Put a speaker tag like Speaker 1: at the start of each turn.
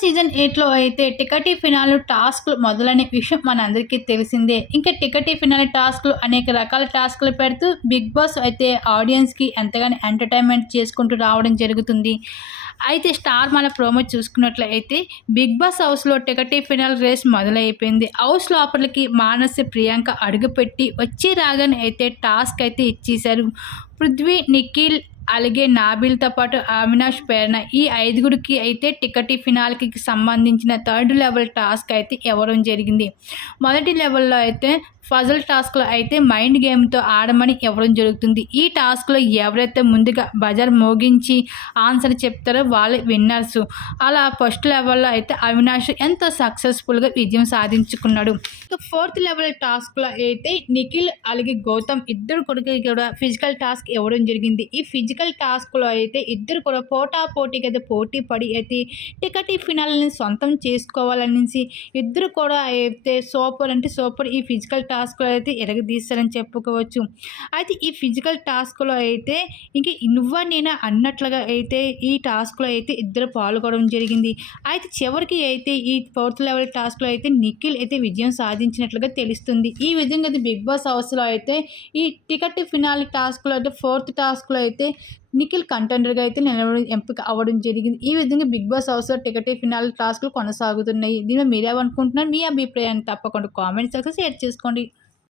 Speaker 1: Season ఎయిట్లో అయితే టికటీ ఫినాలు టాస్క్లు మొదలనే విషయం మనందరికీ తెలిసిందే. ఇంకా టికటీ ఫినాలి టాస్క్లు అనేక రకాల టాస్క్లు పెడుతూ బిగ్ బాస్ అయితే ఆడియన్స్కి ఎంతగానో ఎంటర్టైన్మెంట్ చేసుకుంటూ రావడం జరుగుతుంది. అయితే స్టార్ మన ప్రోమో చూసుకున్నట్లయితే బిగ్ బాస్ హౌస్లో టికటీ ఫినాల్ రేస్ మొదలైపోయింది. హౌస్ లోపలికి మానసి ప్రియాంక అడుగుపెట్టి వచ్చి రాగానే అయితే టాస్క్ అయితే ఇచ్చేశారు. పృథ్వీ నిఖిల్ అలాగే నాబిల్తో పాటు అవినాష్ పేరున ఈ ఐదుగురికి అయితే టికెట్ ఫినాల్కి సంబంధించిన థర్డ్ లెవెల్ టాస్క్ అయితే ఇవ్వడం జరిగింది. మొదటి లెవెల్లో అయితే పజల్ టాస్క్లో అయితే మైండ్ గేమ్తో ఆడమని ఇవ్వడం జరుగుతుంది. ఈ టాస్క్లో ఎవరైతే ముందుగా బజార్ మోగించి ఆన్సర్ చెప్తారో వాళ్ళు విన్నర్స్. అలా ఫస్ట్ లెవెల్లో అయితే అవినాష్ ఎంతో సక్సెస్ఫుల్గా విజయం సాధించుకున్నాడు. ఫోర్త్ లెవెల్ టాస్క్లో అయితే నిఖిల్ అలాగే గౌతమ్ ఇద్దరు కొడుకు కూడా ఫిజికల్ టాస్క్ ఇవ్వడం జరిగింది. ఈ ఫిజికల్ టాస్క్లో అయితే ఇద్దరు కూడా పోటా పోటీకి అయితే పోటీ పడి అయితే టికెట్ ఫినాల్ని సొంతం చేసుకోవాలనేసి ఇద్దరు కూడా అయితే సూపర్ అంటే సూపర్ ఈ ఫిజికల్ టాస్క్లో అయితే ఎరగదీస్తారని చెప్పుకోవచ్చు. అయితే ఈ ఫిజికల్ టాస్క్లో అయితే ఇంక నువ్వా నేను అన్నట్లుగా అయితే ఈ టాస్క్లో అయితే ఇద్దరు పాల్గొనడం జరిగింది. అయితే చివరికి అయితే ఈ ఫోర్త్ లెవెల్ టాస్క్లో అయితే నిఖిల్ అయితే విజయం సాధించినట్లుగా తెలుస్తుంది. ఈ విధంగా అయితే బిగ్ బాస్ హౌస్లో అయితే ఈ టికెట్ ఫినాలి టాస్క్లో అయితే ఫోర్త్ టాస్క్లో అయితే నిఖిల్ కంటెండర్గా అయితే నిలబడి ఎంపిక అవ్వడం జరిగింది. ఈ విధంగా బిగ్ బాస్ హౌస్లో టికెట్ ఫినాల్ టాస్క్లు కొనసాగుతున్నాయి. దీనిలో మీరేమనుకుంటున్నారు? మీ అభిప్రాయాన్ని తప్పకుండా కామెంట్ సెక్షన్ షేర్ చేసుకోండి.